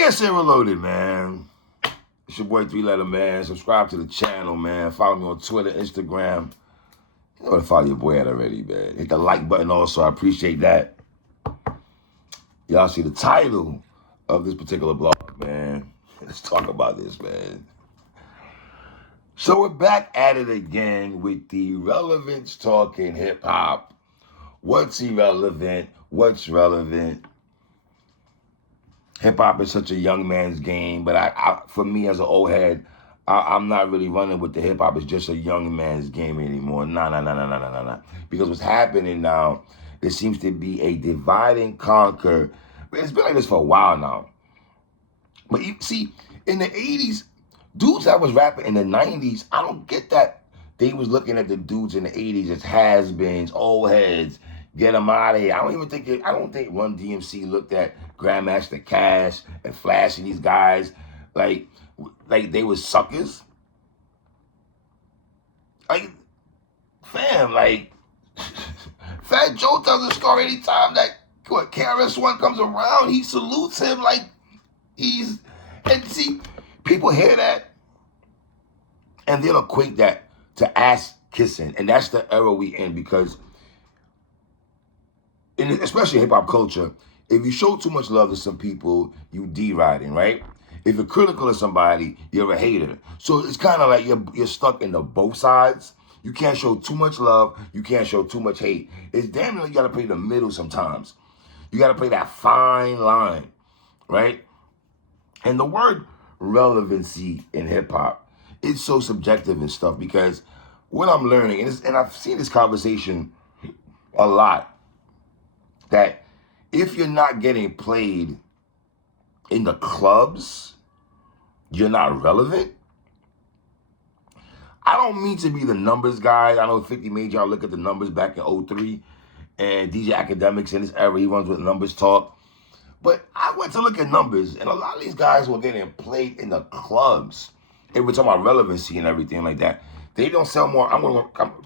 PSA Reloaded, man. It's your boy 3-Letter Man. Subscribe to the channel, man. Follow me on Twitter, Instagram. You know where to follow your boy at already, man. Hit the like button also. I appreciate that. Y'all see the title of this particular blog, man. Let's talk about this, man. So we're back at it again with the relevance talking hip hop. What's irrelevant? What's relevant? Hip hop is such a young man's game, but for me as an old head, I'm not really running with the hip hop. It's just a young man's game anymore. Nah. Because what's happening now, there seems to be a divide and conquer. It's been like this for a while now. But you see, in the 80s, dudes that was rapping in the 90s, I don't get that they was looking at the dudes in the 80s as has-beens, old heads, get them out of here. I don't think Run DMC looked at Grandmaster Cash and Flash and these guys like they was suckers. Like, fam, like, Fat Joe tells a story anytime that KRS-One comes around, he salutes him like and see, people hear that and they'll equate that to ass kissing. And that's the era we in, because especially hip hop culture, if you show too much love to some people, you deriding, right? If you're critical of somebody, you're a hater. So it's kind of like you're stuck in the both sides. You can't show too much love. You can't show too much hate. It's damn near you got to play the middle sometimes. You got to play that fine line, right? And the word relevancy in hip hop, it's so subjective and stuff, because what I'm learning, and I've seen this conversation a lot, that if you're not getting played in the clubs, you're not relevant. I don't mean to be the numbers guy. I know 50 made y'all look at the numbers back in 03, and DJ Academics in this era, he runs with numbers talk. But I went to look at numbers, and a lot of these guys were getting played in the clubs. They were talking about relevancy and everything like that. They don't sell more.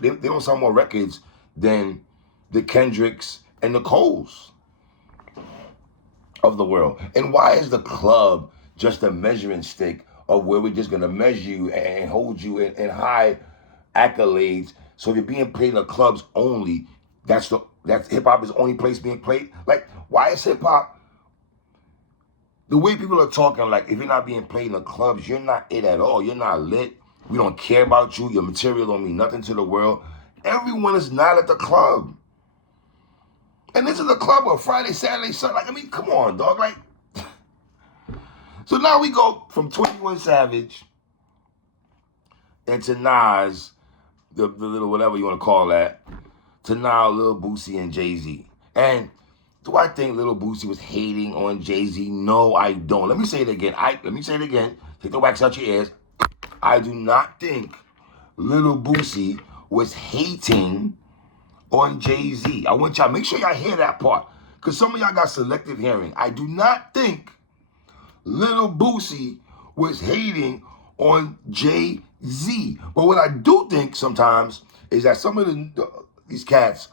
They don't sell more records than the Kendricks and the Coles of the world. And why is the club just a measuring stick of where we're just gonna measure you and hold you in high accolades? So if you're being played in the clubs only, that's hip hop is the only place being played. Like, why is hip hop? The way people are talking, like, if you're not being played in the clubs, you're not it at all. You're not lit. We don't care about you. Your material don't mean nothing to the world. Everyone is not at the club. And this is a club on Friday, Saturday, Sunday. Like, I mean, come on, dog. Like, so now we go from 21 Savage and to Nas, the little whatever you want to call that, to now Lil Boosie and Jay-Z. And do I think Lil Boosie was hating on Jay-Z? No, I don't. Let me say it again. Take the wax out your ears. I do not think Lil Boosie was hating on Jay-Z. I want y'all, make sure y'all hear that part, because some of y'all got selective hearing. I do not think Lil Boosie was hating on Jay-Z. But what I do think sometimes is that some of these cats,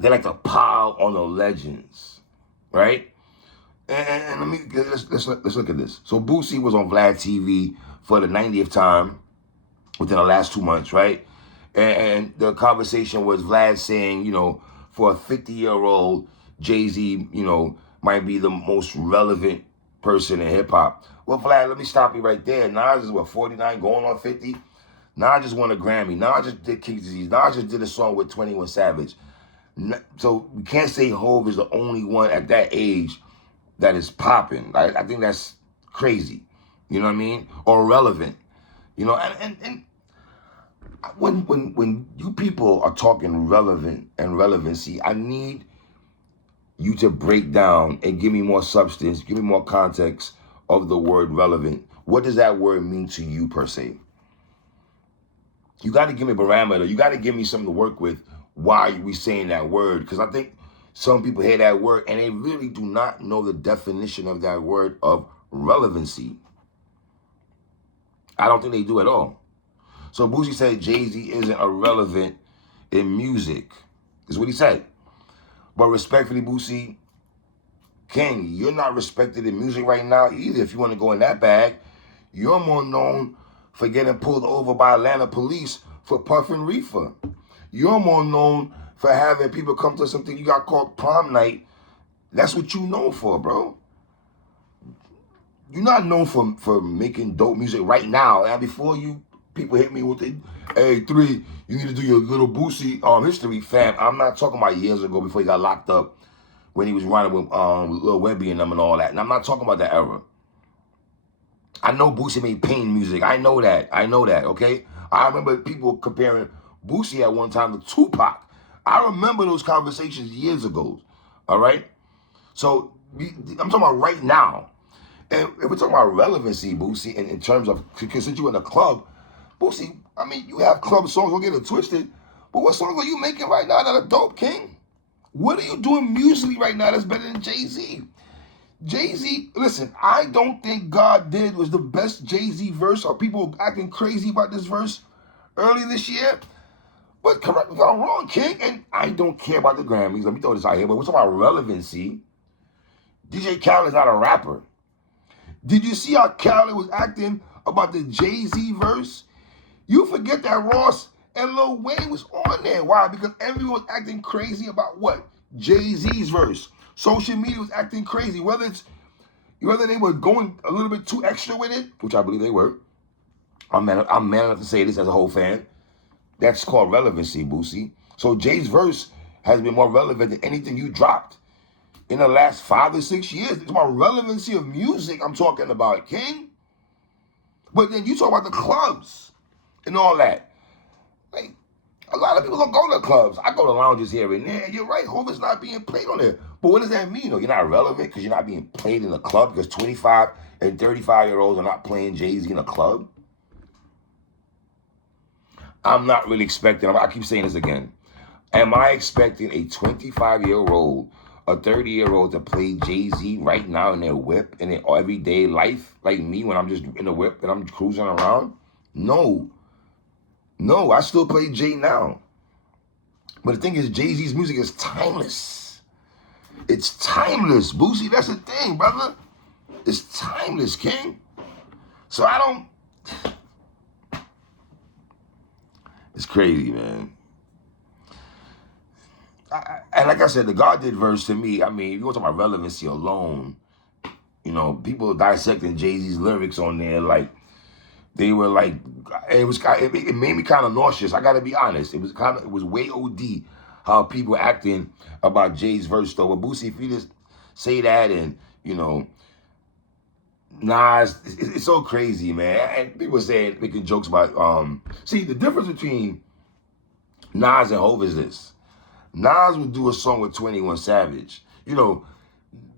they like to pile on the legends, right? And let's look at this. So Boosie was on Vlad TV for the 90th time within the last 2 months, right? And the conversation was Vlad saying, for a 50-year-old, Jay-Z, might be the most relevant person in hip-hop. Well, Vlad, let me stop you right there. Nas is, 49, going on 50? Nas just won a Grammy. Nas just did King's Disease. Nas just did a song with 21 Savage. So we can't say Hov is the only one at that age that is popping. I think that's crazy. You know what I mean? Or relevant. And when you people are talking relevant and relevancy, I need you to break down and give me more substance, give me more context of the word relevant. What does that word mean to you per se? You got to give me a parameter. You got to give me something to work with. Why are we saying that word? Because I think some people hear that word and they really do not know the definition of that word of relevancy. I don't think they do at all. So Boosie said Jay-Z isn't irrelevant in music. Is what he said. But respectfully, Boosie, King, you're not respected in music right now either. If you want to go in that bag, you're more known for getting pulled over by Atlanta police for puffing reefer. You're more known for having people come to something you got called prom night. That's what you known for, bro. You're not known for making dope music right now. And before you people hit me with the, hey, 3, you need to do your little Boosie history, fam. I'm not talking about years ago before he got locked up when he was running with Lil Webby and them and all that. And I'm not talking about that era. I know Boosie made pain music. I know that, okay? I remember people comparing Boosie at one time to Tupac. I remember those conversations years ago, all right? So I'm talking about right now. And if we're talking about relevancy, Boosie, in terms of, because since you in a club, Boosie, I mean, you have club songs, don't get it twisted, but what songs are you making right now that are dope, King? What are you doing musically right now that's better than Jay-Z? Jay-Z, listen, I don't think God Did was the best Jay-Z verse, or people acting crazy about this verse early this year. But correct me if I'm wrong, King, and I don't care about the Grammys. Let me throw this out here, but we're talking about relevancy. DJ Khaled's not a rapper. Did you see how Khaled was acting about the Jay-Z verse? You forget that Ross and Lil Wayne was on there. Why? Because everyone was acting crazy about what? Jay-Z's verse. Social media was acting crazy. Whether they were going a little bit too extra with it, which I believe they were. I'm man enough to say this as a whole fan. That's called relevancy, Boosie. So Jay's verse has been more relevant than anything you dropped in the last 5 or 6 years. It's about relevancy of music I'm talking about, King. But then you talk about the clubs and all that. Like, a lot of people don't go to clubs. I go to lounges here and there. You're right, Hov is not being played on there. But what does that mean, though? You're not relevant because you're not being played in a club because 25 and 35-year-olds are not playing Jay-Z in a club? I'm not really expecting, I keep saying this again. Am I expecting a 25-year-old, a 30-year-old to play Jay-Z right now in their whip, in their everyday life, like me when I'm just in the whip and I'm cruising around? No. No, I still play Jay now. But the thing is, Jay-Z's music is timeless. It's timeless, Boosie. That's the thing, brother. It's timeless, King. So I don't... It's crazy, man. And like I said, the God Did verse to me, I mean, if you want to talk about relevancy alone, you know, people dissecting Jay-Z's lyrics on there like they were like, it made me kind of nauseous. I got to be honest. It was way OD how people acting about Jay's verse though. But Boosie, if you just say that and, you know, Nas, it's so crazy, man. And people saying, making jokes about, see, the difference between Nas and Hov is this. Nas would do a song with 21 Savage. You know,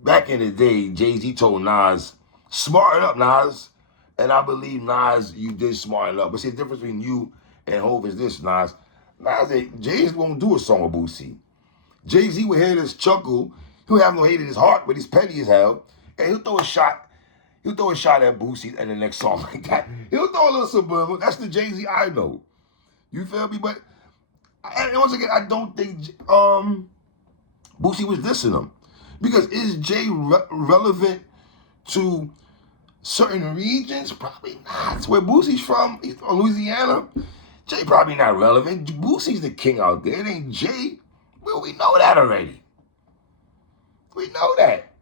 back in the day, Jay-Z told Nas, smarten up, Nas. And I believe, Nas, you did smarten up. But see, the difference between you and Hov is this, Nas. Nas said, Jay-Z won't do a song with Boosie. Jay-Z would hear this chuckle. He'll have no hate in his heart, but he's petty as hell. And he'll throw a shot. He'll throw a shot at Boosie in the next song like that. He'll throw a little subliminal. That's the Jay-Z I know. You feel me? But and once again, I don't think Boosie was dissing him. Because is Jay relevant to certain regions? Probably not. Where Boosie's from, he's from Louisiana. Jay probably not relevant. Boosie's the king out there. It ain't Jay. Well, we know that already. We know that.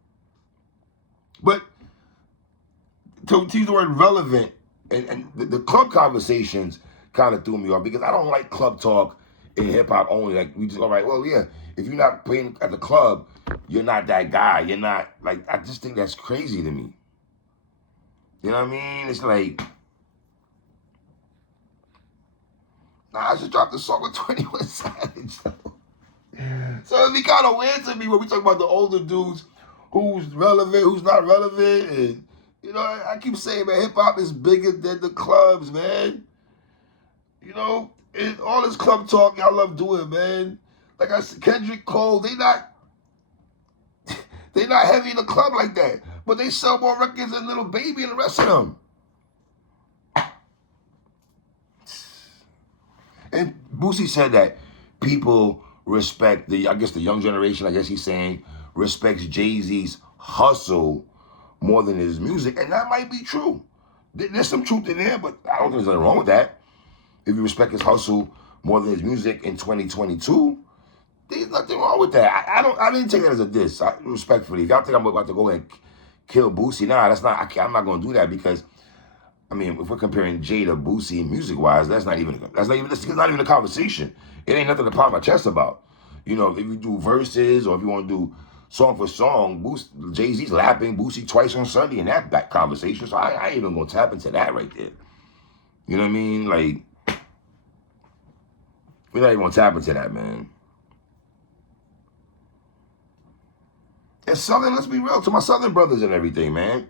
But to use the word relevant, and the club conversations kind of threw me off because I don't like club talk in hip-hop only. Like, we just, all right, well, yeah, if you're not playing at the club, you're not that guy. You're not, like, I just think that's crazy to me. You know what I mean? It's like, I just dropped a song with 21 Savage. So it'd be kind of weird to me when we talk about the older dudes, who's relevant, who's not relevant, and, you know, I keep saying, man, hip-hop is bigger than the clubs, man. You know, and all this club talk, y'all love doing, man. Like I said, Kendrick, Cole, they not heavy in the club like that. But they sell more records than Little Baby and the rest of them. And Boosie said that people respect I guess the young generation, I guess he's saying, respects Jay-Z's hustle more than his music, and that might be true. There's some truth in there, but I don't think there's nothing wrong with that. If you respect his hustle more than his music in 2022, there's nothing wrong with that. I didn't take that as a diss. Respectfully, if y'all think I'm about to go and kill Boosie, nah, that's not. I'm not gonna do that because, I mean, if we're comparing Jay to Boosie music-wise, that's not even a conversation. It ain't nothing to pound my chest about. You know, if you do verses or if you want to do song for song, Jay-Z's lapping Boosie twice on Sunday in that conversation. So I ain't even gonna tap into that right there. You know what I mean? Like, we're not even gonna tap into that, man. And Southern, let's be real, to my Southern brothers and everything, man.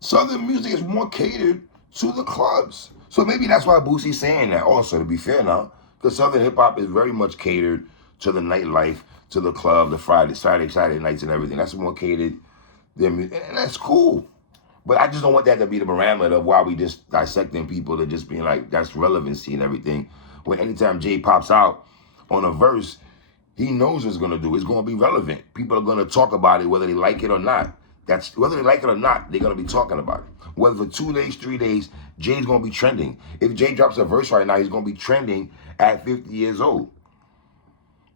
Southern music is more catered to the clubs. So maybe that's why Boosie's saying that also, to be fair now. Because Southern hip-hop is very much catered to the nightlife, to the club, the Saturday nights and everything. That's more catered than music. And that's cool. But I just don't want that to be the parameter of why we just dissecting people to just being like, that's relevancy and everything. When anytime Jay pops out on a verse, he knows what it's going to do. It's going to be relevant. People are going to talk about it whether they like it or not. Whether they like it or not, they're going to be talking about it. Whether for 2 days, 3 days, Jay's going to be trending. If Jay drops a verse right now, he's going to be trending at 50 years old.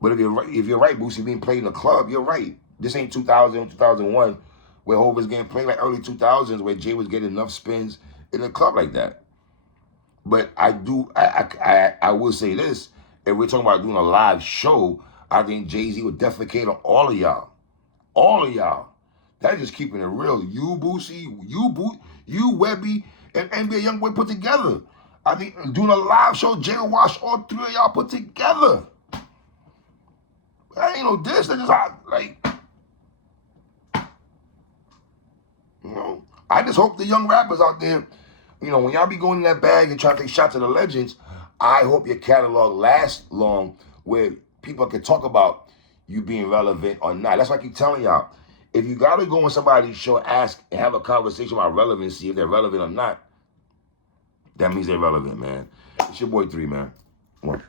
But if you're right, Boosie being played in a club, you're right. This ain't 2000, 2001, where Hov was getting played, like early 2000s, where Jay was getting enough spins in a club like that. But I will say this. If we're talking about doing a live show, I think Jay-Z would defecate on all of y'all. All of y'all. That's just keeping it real. You, Boosie, you, Webby, and NBA Youngboy put together. I think doing a live show, Jay will watch all three of y'all put together. That ain't no diss. That's just like, you know. I just hope the young rappers out there, you know, when y'all be going in that bag and trying to take shots at the legends, I hope your catalog lasts long where people can talk about you being relevant or not. That's why I keep telling y'all. If you got to go on somebody's show, ask and have a conversation about relevancy, if they're relevant or not, that means they're relevant, man. It's your boy 3, man. One.